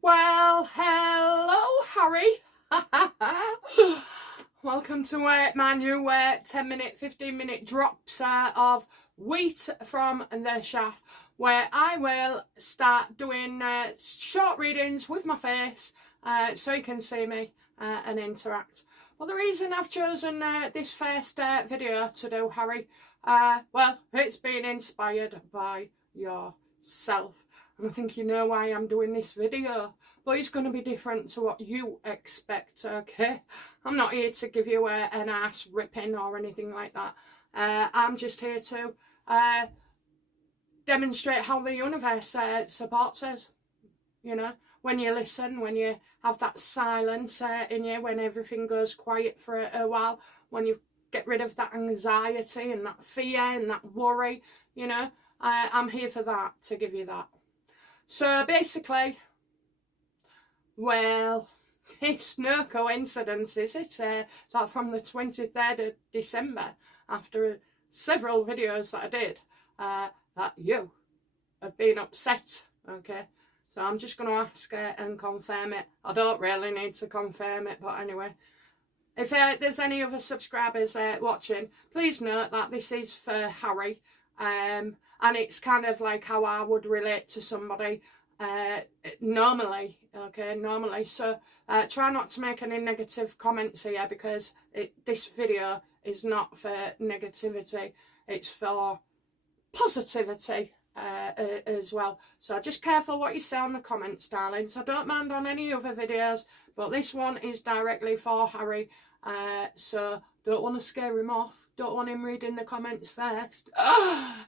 Well, hello, Harry. Welcome to my new 10-minute, 15-minute drops of wheat from the shaft, where I will start doing short readings with my face so you can see me and interact. Well, the reason I've chosen this first video to do, Harry, well, it's been inspired by yourself. And I think you know why I'm doing this video, but it's going to be different to what you expect, okay? I'm not here to give you an ass ripping or anything like that. I'm just here to demonstrate how the universe supports us. You know, when you listen, when you have that silence in you, when everything goes quiet for a while, when you get rid of that anxiety and that fear and that worry, you know, I'm here for that, to give you that. So basically, well, it's no coincidence, is it, that from the 23rd of December, after several videos that I did, that you have been upset, okay? So I'm just going to ask and confirm it. I don't really need to confirm it, but anyway. If there's any other subscribers watching, please note that this is for Harry. And it's kind of like how I would relate to somebody normally, okay, normally. So try not to make any negative comments here, because this video is not for negativity, it's for positivity as well. So just careful what you say on the comments, darlings. I don't mind on any other videos, but this one is directly for Harry, so don't want to scare him off. Don't want him reading the comments first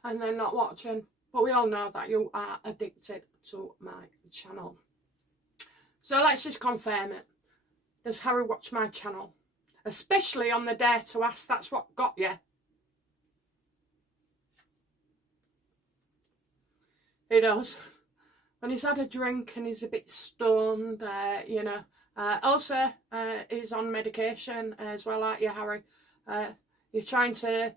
and then not watching. But we all know that you are addicted to my channel. So let's just confirm it. Does Harry watch my channel? Especially on the Dare to Ask, that's what got you. He does. When he's had a drink and he's a bit stoned, you know. Also, he's on medication as well, aren't you, Harry? You're trying to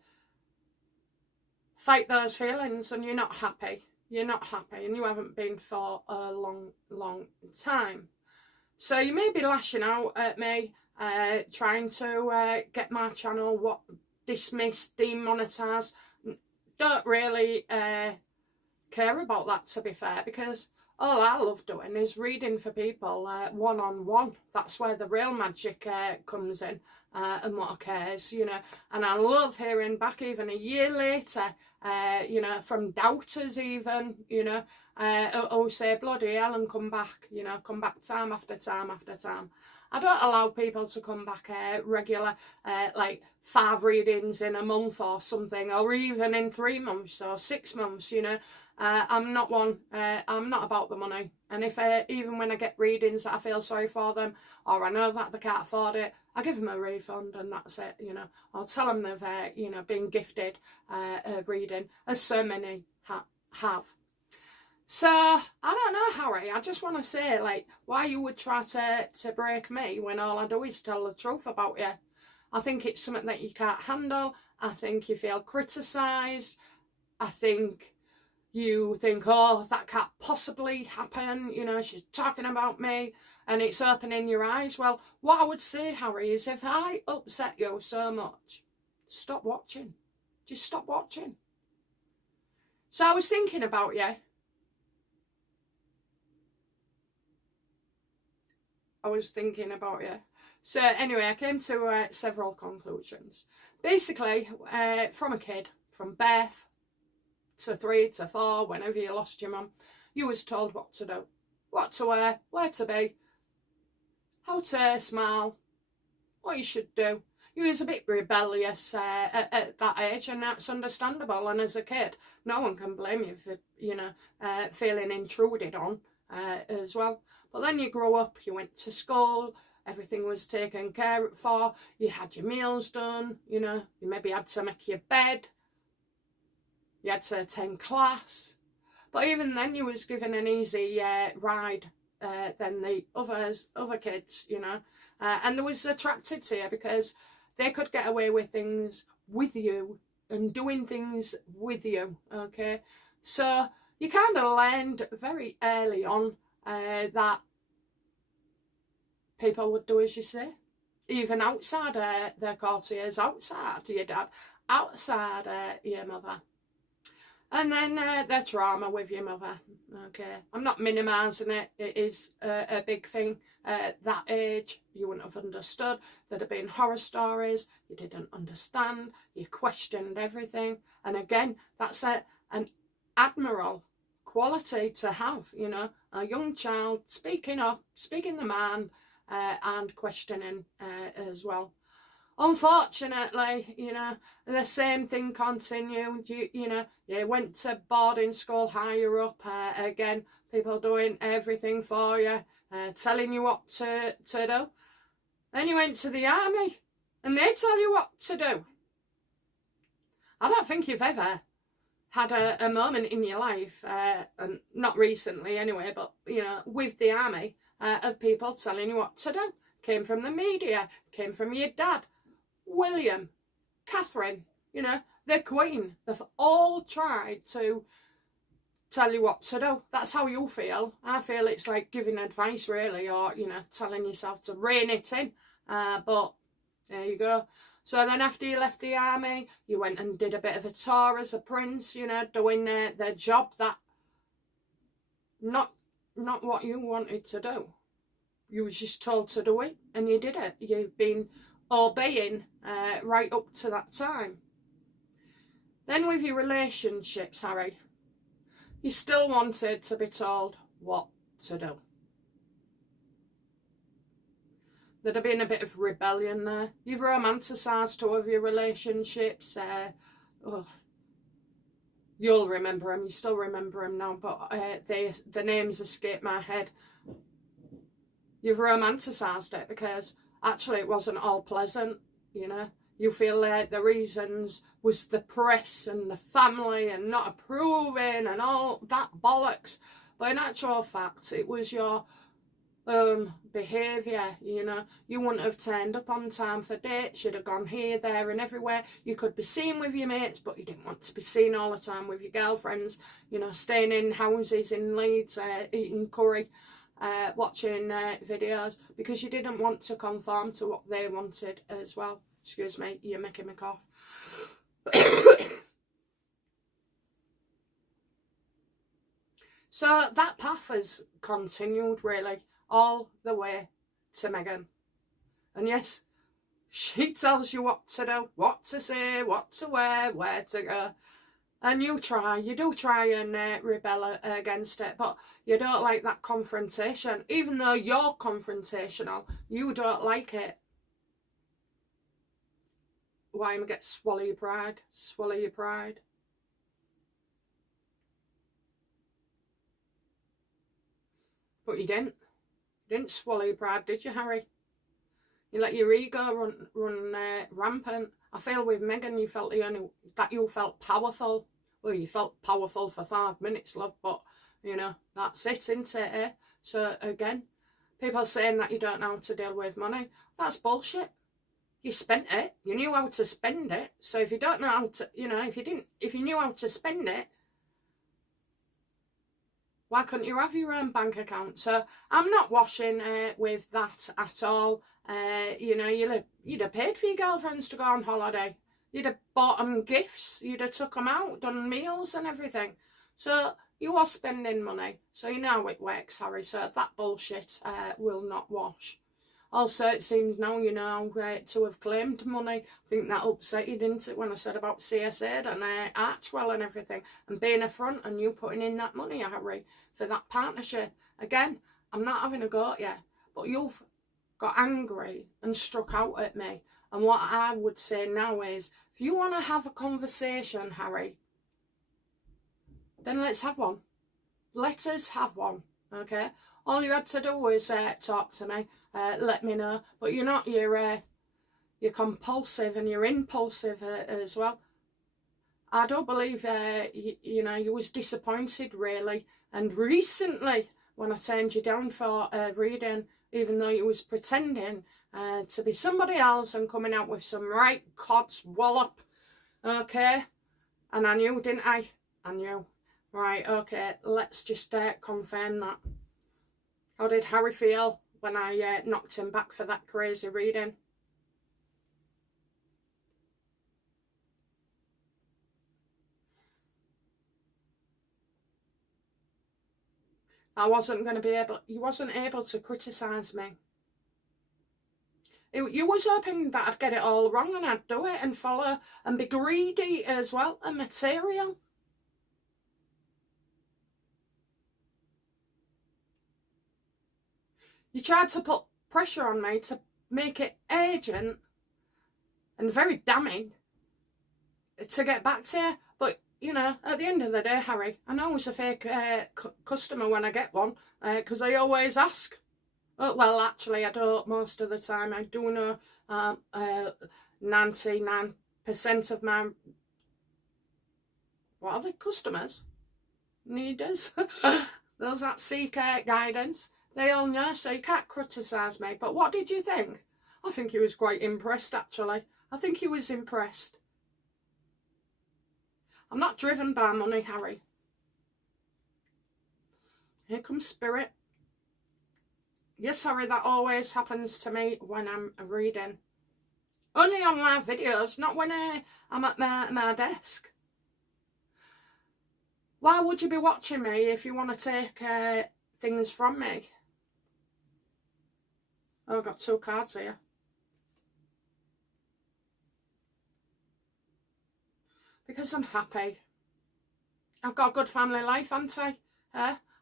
fight those feelings and you're not happy. You're not happy, and you haven't been for a long, long time. So you may be lashing out at me, trying to get my channel dismissed, demonetised. Don't really care about that, to be fair, because all I love doing is reading for people one-on-one. That's where the real magic comes in, and what cares, you know. And I love hearing back even a year later, you know, from doubters even, you know, who say, bloody hell, and come back, you know, come back time after time after time. I don't allow people to come back regular, like 5 readings in a month or something, or even in 3 months or 6 months, you know. I'm not one, I'm not about the money. And if even when I get readings that I feel sorry for them, or I know that they can't afford it, I give them a refund and that's it, you know. I'll tell them they've, you know, been gifted a reading, as so many have. So, I don't know, Harry, I just want to say, like, why you would try to break me when all I do is tell the truth about you. I think it's something that you can't handle. I think you feel criticised. I think you think, oh, that can't possibly happen, you know, she's talking about me, and it's opening your eyes. Well, what I would say, Harry, is if I upset you so much, stop watching. Just stop watching. So I was thinking about you. So anyway, I came to several conclusions. Basically, from a kid, from birth to 3 to 4, whenever you lost your mum, you was told what to do, what to wear, where to be, how to smile, what you should do. You was a bit rebellious at that age, and that's understandable. And as a kid, no one can blame you for, you know, feeling intruded on as well. But then you grow up, you went to school, everything was taken care for, you had your meals done, you know, you maybe had to make your bed, you had to attend class. But even then you was given an easy ride than the other kids, you know. And they was attracted to you because they could get away with things with you and doing things with you, okay. So you kind of learned very early on that people would do as you say. Even outside their courtiers, outside your dad, outside your mother. And then their trauma with your mother. Okay, I'm not minimising it. It is a big thing. At that age, you wouldn't have understood. There'd have been horror stories. You didn't understand. You questioned everything. And again, that's an admirable quality to have, you know, a young child speaking up, speaking the man, and questioning as well. Unfortunately, you know, the same thing continued. You know, you went to boarding school higher up. Again, people doing everything for you, telling you what to do. Then you went to the army, and they tell you what to do. I don't think you've ever had a moment in your life, and not recently anyway, but, you know, with the army, of people telling you what to do. Came from the media, came from your dad, William, Catherine, you know, the Queen. They've all tried to tell you what to do. That's how you feel. I feel it's like giving advice, really, or, you know, telling yourself to rein it in. But there you go. So then after you left the army, you went and did a bit of a tour as a prince, you know, doing their job that not what you wanted to do. You were just told to do it, and you did it. You've been obeying right up to that time. Then with your relationships, Harry, you still wanted to be told what to do. There'd have been a bit of rebellion there. You've romanticised two of your relationships. You'll remember them. You still remember them now, but the names escape my head. You've romanticised it because actually it wasn't all pleasant, you know. You feel like the reasons was the press and the family and not approving and all that bollocks. But in actual fact, it was your behaviour, you know. You wouldn't have turned up on time for dates. You'd have gone here, there and everywhere. You could be seen with your mates, but you didn't want to be seen all the time with your girlfriends, you know, staying in houses in Leeds, eating curry, watching videos, because you didn't want to conform to what they wanted as well. Excuse me, you're making me cough. So that path has continued really all the way to Meghan. And yes, she tells you what to do, what to say, what to wear, where to go. And you do try and rebel against it, but you don't like that confrontation. Even though you're confrontational, you don't like it. Why am I get swallow your pride? Swallow your pride. But you didn't. You didn't swallow your pride, did you, Harry? You let your ego run rampant. I feel with Meghan, you felt you felt powerful. Well, you felt powerful for 5 minutes, love, but, you know, that's it, isn't it, eh? So, again, people saying that you don't know how to deal with money, that's bullshit. You spent it. You knew how to spend it. So if you don't know how to, you know, if you knew how to spend it, why couldn't you have your own bank account? So I'm not washing with that at all. You know, you'd have paid for your girlfriends to go on holiday. You'd have bought them gifts. You'd have took them out, done meals and everything. So you are spending money. So you know how it works, Harry. So that bullshit will not wash. Also, it seems now you know to have claimed money. I think that upset you, didn't it, when I said about CSA and Archwell and everything, and being a front and you putting in that money, Harry, for that partnership. Again, I'm not having a go at you, but you've got angry and struck out at me. And what I would say now is, if you want to have a conversation, Harry, then let's have one. Let us have one, okay? All you had to do was talk to me, let me know. But you're not, you're compulsive and you're impulsive as well. I don't believe, you know, you was disappointed, really. And recently, when I turned you down for reading, even though you was pretending to be somebody else and coming out with some right cod's wallop, okay? And I knew, didn't I? I knew. Right, okay, let's just confirm that. How did Harry feel when I knocked him back for that crazy reading. I wasn't going to be able, you wasn't able to criticise me. You was hoping that I'd get it all wrong and I'd do it and follow and be greedy as well and material. You tried to put pressure on me to make it urgent and very damning to get back to you. But, you know, at the end of the day, Harry, I know I was a fake customer when I get one, because I always ask. Well, actually, I don't most of the time. I do know 99% of my, what are they, customers? Needers? Those that seek guidance. They all know, so you can't criticise me. But what did you think? I think he was quite impressed, actually. I think he was impressed. I'm not driven by money, Harry. Here comes Spirit. Yes, Harry, that always happens to me when I'm reading. Only on live videos, not when I'm at my desk. Why would you be watching me if you want to take things from me? Oh, I've got 2 cards here. Because I'm happy. I've got a good family life, haven't I?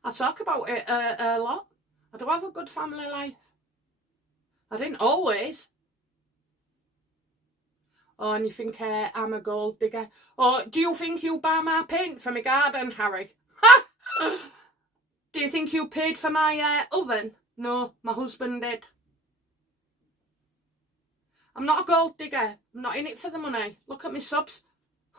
I talk about it a lot. I do have a good family life. I didn't always. Oh, and you think I'm a gold digger? Oh, do you think you buy my paint for my garden, Harry? Do you think you paid for my oven? No, my husband did. I'm not a gold digger. I'm not in it for the money. Look at my subs.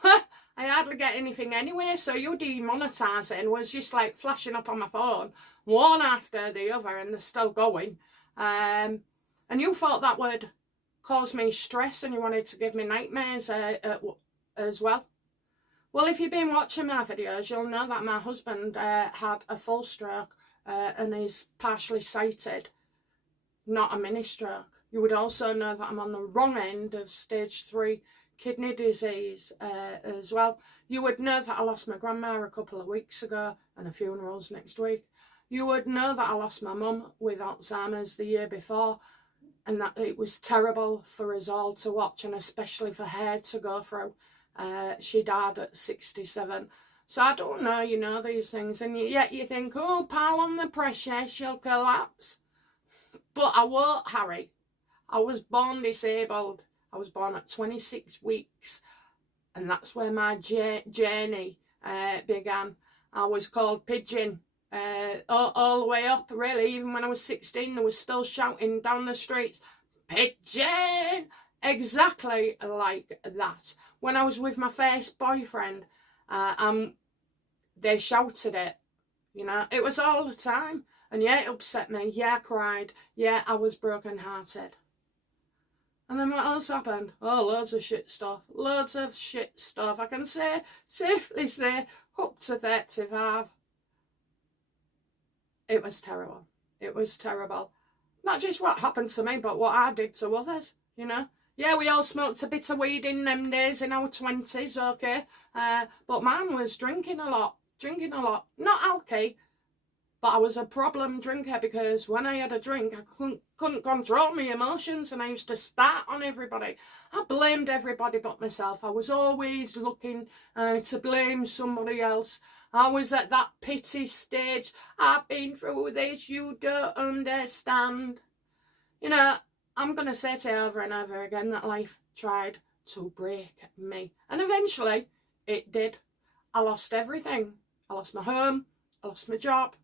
I hardly get anything anyway, so you demonetising was just like flashing up on my phone, one after the other, and they're still going. And you thought that would cause me stress and you wanted to give me nightmares as well. Well, if you've been watching my videos, you'll know that my husband had a full stroke and is partially sighted, not a mini stroke. You would also know that I'm on the wrong end of stage 3 kidney disease as well. You would know that I lost my grandma a couple of weeks ago and a funeral's next week. You would know that I lost my mum with Alzheimer's the year before, and that it was terrible for us all to watch, and especially for her to go through. She died at 67. So I don't know, you know these things, and yet you think, oh, pile on the pressure, she'll collapse. But I won't, Harry. I was born disabled. I was born at 26 weeks, and that's where my journey began. I was called Pigeon all the way up, really. Even when I was 16, they were still shouting down the streets, Pigeon! Exactly like that. When I was with my first boyfriend, they shouted it, you know. It was all the time. And yeah, it upset me. Yeah, I cried. Yeah, I was broken-hearted. And then what else happened? Oh, loads of shit stuff. Loads of shit stuff. I can safely say, up to 35. It was terrible. It was terrible. Not just what happened to me, but what I did to others, you know. Yeah, we all smoked a bit of weed in them days in our 20s, okay. But mine was drinking a lot. Not alky, but I was a problem drinker, because when I had a drink, I couldn't control my emotions, and I used to start on everybody. I blamed everybody but myself. I was always looking to blame somebody else. I was at that pity stage. I've been through this, you don't understand. You know, I'm going to say to you over and over again that life tried to break me. And eventually, it did. I lost everything. I lost my home. I lost my job.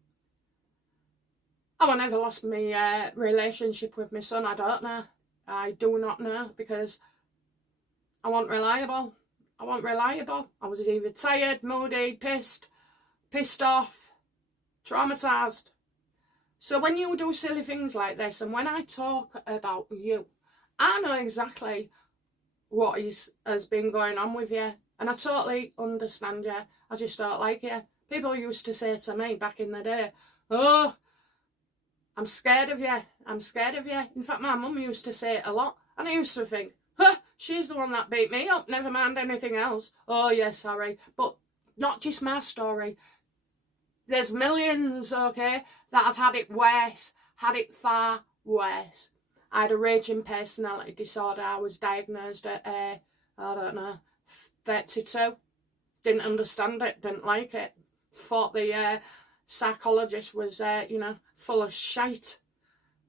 I never lost my relationship with my son. I don't know. I do not know, because I wasn't reliable. I was either tired, moody, pissed off, traumatised. So when you do silly things like this, and when I talk about you, I know exactly what has been going on with you. And I totally understand you. I just don't like you. People used to say to me back in the day, oh, I'm scared of you. I'm scared of you. In fact, my mum used to say it a lot. And I used to think, huh, she's the one that beat me up, never mind anything else. Oh, yeah, sorry. But not just my story. There's millions, okay, that have had it worse, had it far worse. I had a raging personality disorder. I was diagnosed at, I don't know, 32. Didn't understand it, didn't like it. Thought the psychologist was, full of shite.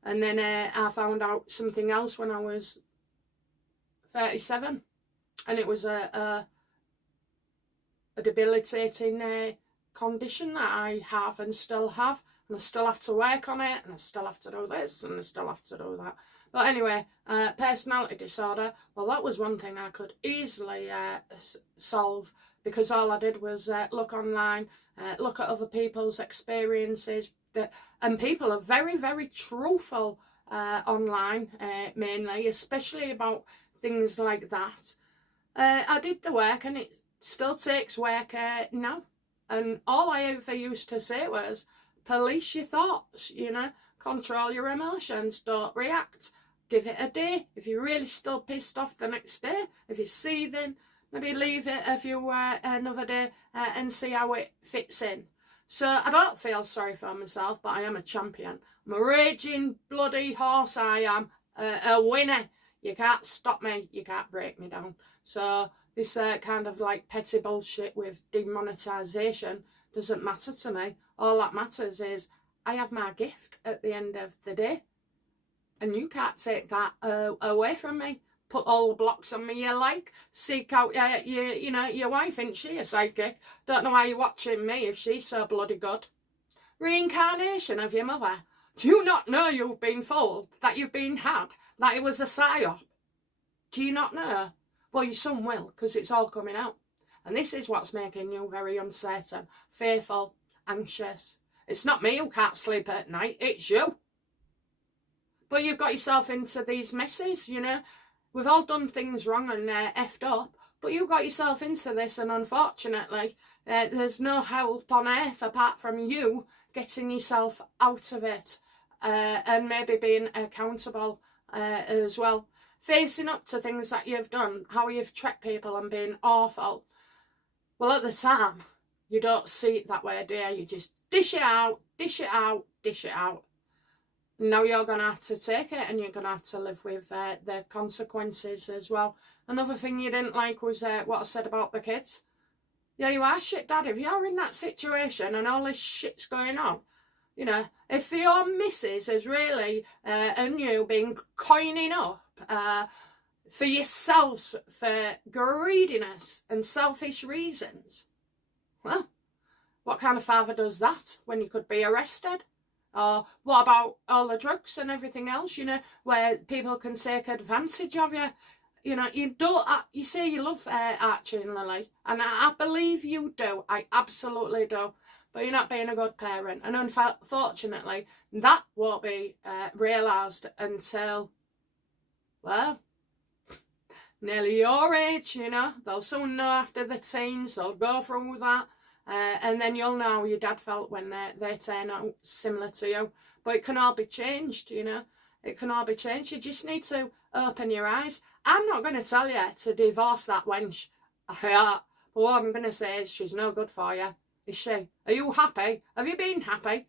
And then I found out something else when I was 37. And it was a debilitating condition that I have and still have. And I still have to work on it, and I still have to do this, and I still have to do that. But anyway, personality disorder, well, that was one thing I could easily solve, because all I did was look online, look at other people's experiences, and people are very, very truthful online, mainly, especially about things like that. I did the work, and it still takes work now. And all I ever used to say was, police your thoughts, control your emotions, don't react. Give it a day. If you're really still pissed off the next day, if you're seething, maybe leave it another day and see how it fits in. So I don't feel sorry for myself, but I am a champion. I'm a raging bloody horse, I am. A winner. You can't stop me. You can't break me down. So this kind of like petty bullshit with demonetisation doesn't matter to me. All that matters is I have my gift at the end of the day. And you can't take that away from me. Put all the blocks on me you like. Seek out your wife, ain't she a psychic? Don't know why you're watching me if she's so bloody good. Reincarnation of your mother. Do you not know you've been fooled? That you've been had? That it was a psyop? Do you not know? Well, your son will, because it's all coming out. And this is what's making you very uncertain, fearful, anxious. It's not me who can't sleep at night, it's you. But you've got yourself into these messes, We've all done things wrong and effed up, but you got yourself into this, and unfortunately, there's no help on earth apart from you getting yourself out of it, and maybe being accountable as well. Facing up to things that you've done, how you've tricked people and been awful. Well, at the time, you don't see it that way, do you? You just dish it out, dish it out, dish it out. Now you're going to have to take it, and you're going to have to live with the consequences as well. Another thing you didn't like was what I said about the kids. Yeah, you are shit, Dad. If you're in that situation and all this shit's going on, if your missus has really and you been coining up for yourselves for greediness and selfish reasons, well, what kind of father does that when you could be arrested? Or what about all the drugs and everything else, where people can take advantage of you? You don't, you say you love Archie and Lily, and I believe you do. I absolutely do. But you're not being a good parent. And unfortunately, that won't be realised until, well, nearly your age, They'll soon know after the teens, they'll go through that. And then you'll know how your dad felt when they turn out similar to you. But it can all be changed, It can all be changed. You just need to open your eyes. I'm not going to tell you to divorce that wench. But what I'm going to say is she's no good for you. Is she? Are you happy? Have you been happy?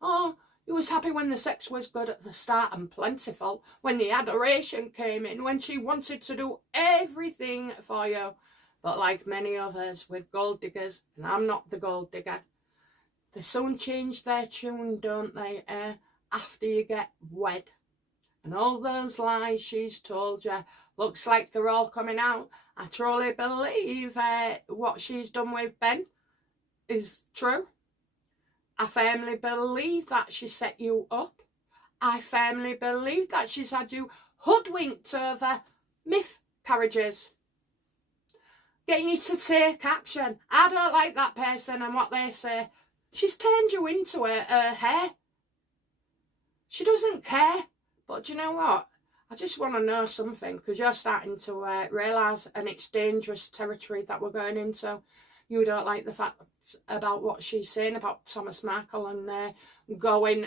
Oh, you was happy when the sex was good at the start and plentiful. When the adoration came in. When she wanted to do everything for you. But like many others with gold diggers, and I'm not the gold digger, they soon change their tune, don't they, after you get wed. And all those lies she's told you, looks like they're all coming out. I truly believe what she's done with Ben is true. I firmly believe that she set you up. I firmly believe that she's had you hoodwinked over myth carriages. Getting you to take action. I don't like that person and what they say. She's turned you into her hair. She doesn't care. But do you know what? I just want to know something, because you're starting to realise, and it's dangerous territory that we're going into. You don't like the fact about what she's saying about Thomas Markle and blowing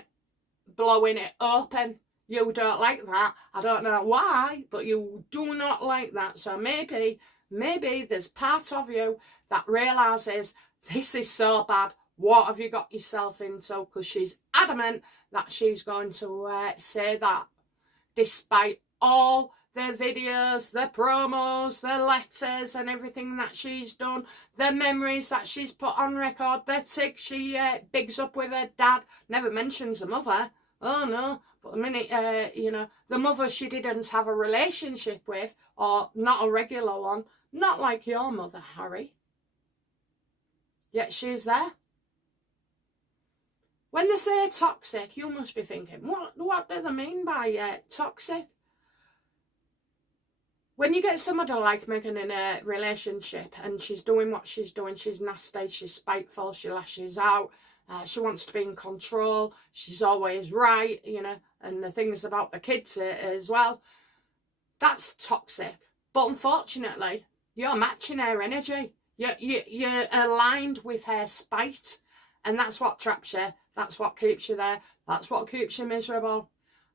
it open. You don't like that. I don't know why, but you do not like that. So maybe there's part of you that realises this is so bad. What have you got yourself into? Because she's adamant that she's going to say that, despite all the videos, the promos, the letters and everything that she's done, the memories that she's put on record, the tick she bigs up with her dad, never mentions the mother. Oh no, but the minute, you know, the mother she didn't have a relationship with, or not a regular one, not like your mother, Harry. Yet she's there. When they say toxic, you must be thinking, what do they mean by toxic? When you get somebody like Meghan in a relationship and she's doing what she's doing, she's nasty, she's spiteful, she lashes out, she wants to be in control, she's always right, you know, and the things about the kids as well, that's toxic. But unfortunately, you're matching her energy. You're aligned with her spite, and that's what traps you, that's what keeps you there, that's what keeps you miserable.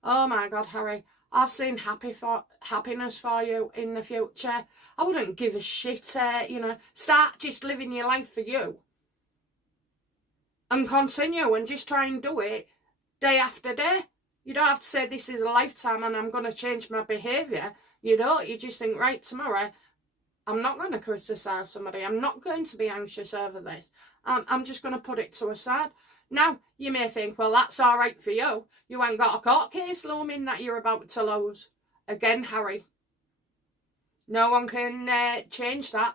Oh my God, Harry. I've seen happiness for you in the future. I wouldn't give a shit, you know. Start just living your life for you. And continue and just try and do it day after day. You don't have to say this is a lifetime and I'm going to change my behaviour. You don't. You just think, right, tomorrow I'm not going to criticise somebody. I'm not going to be anxious over this. I'm just going to put it to a side. Now, you may think, well, that's all right for you. You ain't got a court case looming that you're about to lose. Again, Harry, no one can change that.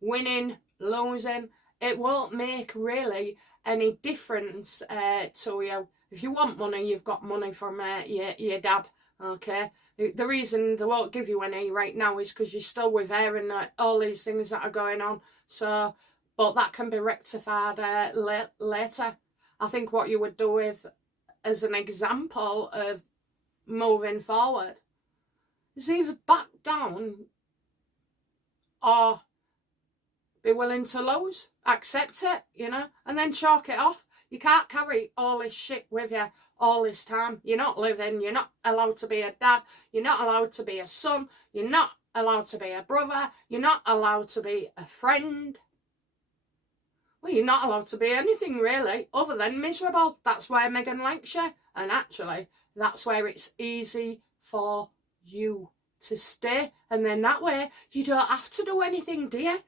Winning, losing, it won't make really any difference to you. If you want money, you've got money from your dad, okay? The reason they won't give you any right now is because you're still with her and all these things that are going on. So, but that can be rectified later. I think what you would do with, as an example of moving forward, is either back down or be willing to lose, accept it, you know, and then chalk it off. You can't carry all this shit with you all this time. You're not living, you're not allowed to be a dad, you're not allowed to be a son, you're not allowed to be a brother, you're not allowed to be a friend. Well, you're not allowed to be anything really other than miserable. That's why Meghan likes you. And actually, that's where it's easy for you to stay. And then that way, you don't have to do anything, do you?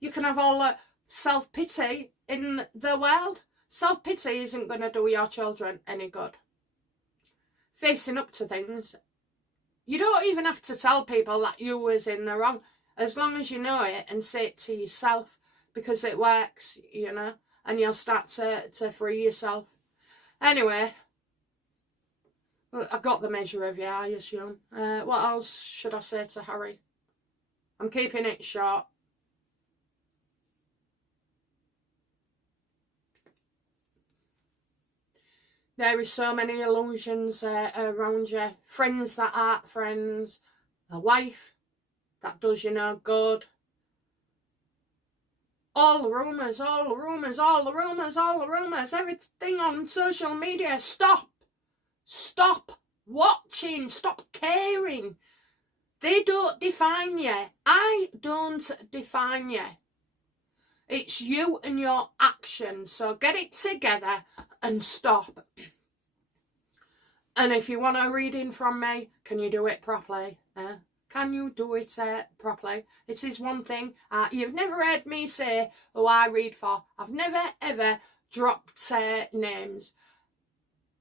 You can have all the self-pity in the world. Self-pity isn't going to do your children any good. Facing up to things, you don't even have to tell people that you was in the wrong. As long as you know it and say it to yourself, because it works, you know, and you'll start to free yourself. Anyway, I got the measure of you, I assume. What else should I say to Harry? I'm keeping it short. There is so many illusions around you. Friends that aren't friends. A wife that does you no good. All the rumours, all the rumours, all the rumours, all the rumours, everything on social media. Stop. Stop watching. Stop caring. They don't define you. I don't define you. It's you and your actions. So get it together and stop. And if you want a reading from me, can you do it properly? Can you do it properly? It is one thing. You've never heard me say who I read for. I've never, ever dropped names.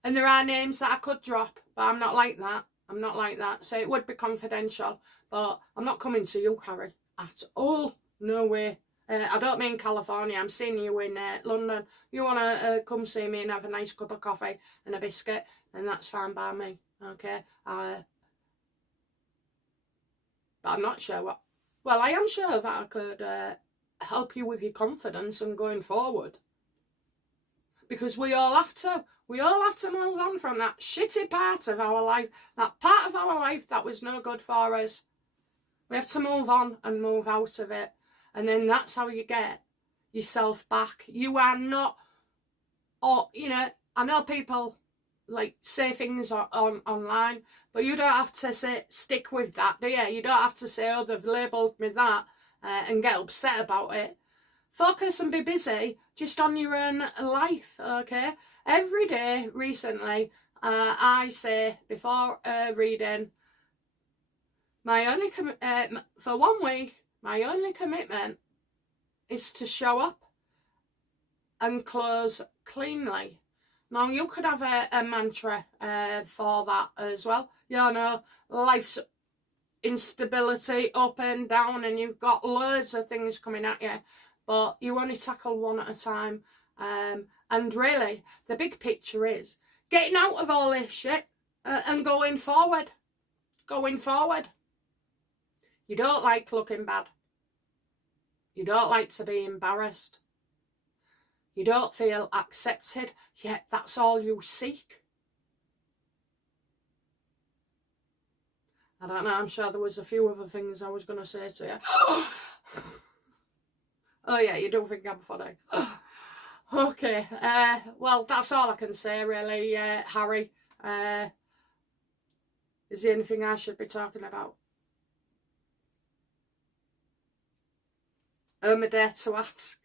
And there are names that I could drop, but I'm not like that. I'm not like that. So it would be confidential. But I'm not coming to you, Harry, at all. No way. I don't mean California. I'm seeing you in London. You want to come see me and have a nice cup of coffee and a biscuit, and that's fine by me. Okay? But I'm not sure what... Well, I am sure that I could help you with your confidence and going forward. Because we all have to. We all have to move on from that shitty part of our life. That part of our life that was no good for us. We have to move on and move out of it. And then that's how you get yourself back. You are not... Or, you know, I know people like say things online, but you don't have to stick with that, do you? You don't have to say, oh, they've labelled me that, and get upset about it. Focus and be busy just on your own life, okay? Every day recently, I say before reading, for 1 week, my only commitment is to show up and close cleanly. Now, you could have a mantra for that as well. You know, life's instability, up and down, and you've got loads of things coming at you, but you only tackle one at a time. And really, the big picture is getting out of all this shit and going forward. Going forward. You don't like looking bad. You don't like to be embarrassed. You don't feel accepted, yet that's all you seek. I don't know, I'm sure there was a few other things I was going to say to you. Oh yeah, you don't think I'm funny. Okay, well, that's all I can say really, Harry. Is there anything I should be talking about? I dare to ask.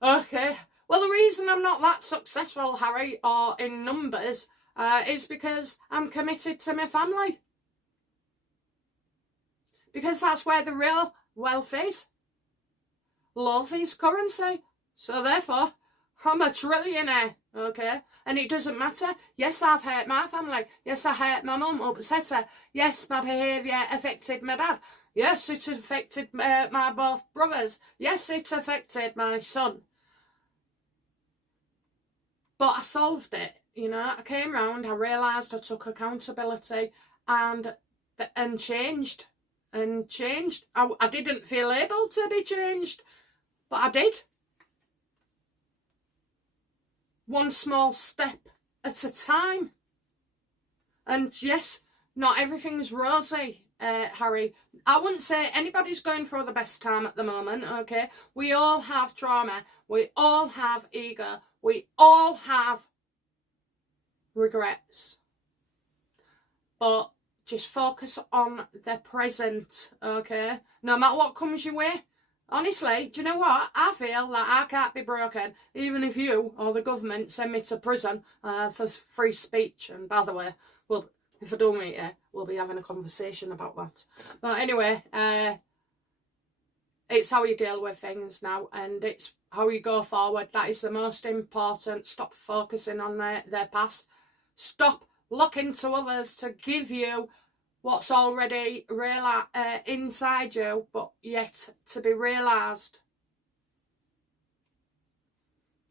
Okay, well, the reason I'm not that successful, Harry, or in numbers, is because I'm committed to my family. Because that's where the real wealth is. Love is currency. So therefore, I'm a trillionaire, okay? And it doesn't matter. Yes, I've hurt my family. Yes, I hurt my mum, upset her. Yes, my behaviour affected my dad. Yes, it affected my both brothers. Yes, it affected my son. But I solved it, you know. I came round, I realised, I took accountability and changed. And changed. I didn't feel able to be changed, but I did. One small step at a time. And yes, not everything's rosy, Harry. I wouldn't say anybody's going through the best time at the moment, okay? We all have trauma. We all have ego. We all have regrets. But just focus on the present, okay? No matter what comes your way. Honestly, do you know what? I feel like I can't be broken, even if you or the government send me to prison for free speech. And by the way, well, if I don't meet you, we'll be having a conversation about that. But anyway, it's how you deal with things now, and it's how you go forward. That is the most important. Stop focusing on their past. Stop looking to others to give you what's already inside you, but yet to be realised.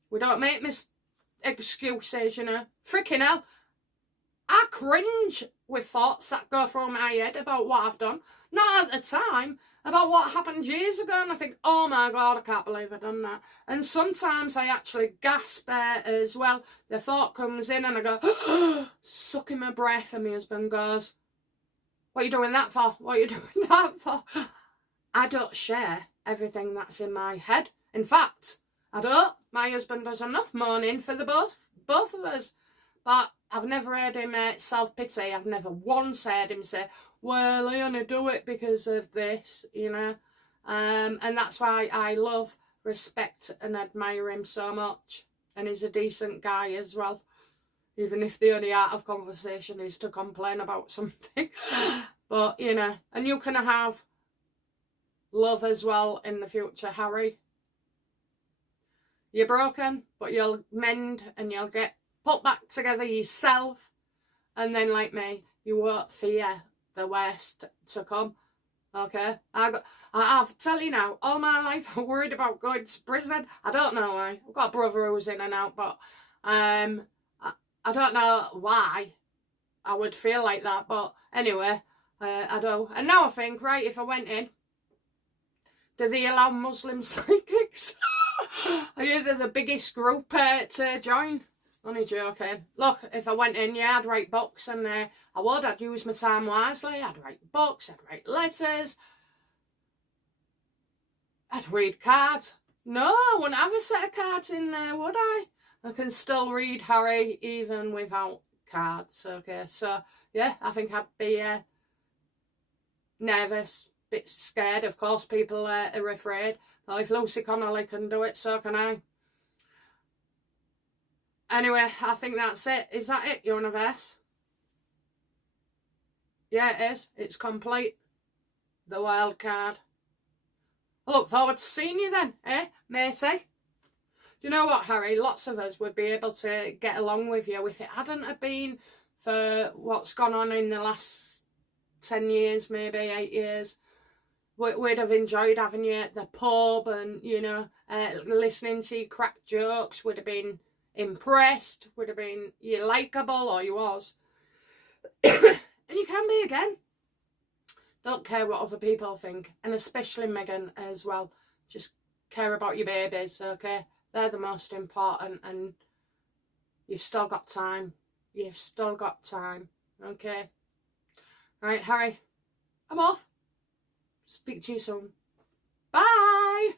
We don't make excuses, you know. Freaking hell. I cringe with thoughts that go through my head about what I've done. Not at the time, about what happened years ago, and I think, oh my God, I can't believe I've done that. And sometimes I actually gasp as well. The thought comes in and I go, sucking my breath, and my husband goes, what are you doing that for? What are you doing that for? I don't share everything that's in my head. In fact, I don't. My husband does enough moaning for the both of us. But I've never heard him self-pity. I've never once heard him say, well, I only do it because of this, you know. And that's why I love, respect and admire him so much. And he's a decent guy as well. Even if the only art of conversation is to complain about something. But, you know, and you can have love as well in the future, Harry. You're broken, but you'll mend and you'll get put back together yourself. And then, like me, you won't fear the worst to come. Okay? I'll tell you now, all my life I'm worried about going to prison. I don't know why. I've got a brother who's in and out, but I don't know why I would feel like that, but anyway, I do. And now I think, right, if I went in, do they allow Muslim psychics? Are you the biggest group to join? Only joking. Look, if I went in, yeah, I'd write books, and I'd use my time wisely. I'd write books, I'd write letters, I'd read cards. No, I wouldn't have a set of cards in there, would I? I can still read Harry even without cards. Okay, so yeah, I think I'd be nervous, a bit scared. Of course, people are afraid. Well, if Lucy Connolly can do it, so can I. Anyway, I think that's it. Is that it, Universe? Yeah, it is. It's complete. The wild card. I look forward to seeing you then, eh, matey? You know what, Harry? Lots of us would be able to get along with you if it hadn't have been for what's gone on in the last 10 years, maybe 8 years. We'd have enjoyed having you at the pub and, you know, listening to you crack jokes. Would have been impressed. Would have been you likeable, or you was. And you can be again. Don't care what other people think. And especially Megan as well. Just care about your babies, okay? They're the most important, and you've still got time. You've still got time, okay? Right, Harry, I'm off. Speak to you soon. Bye!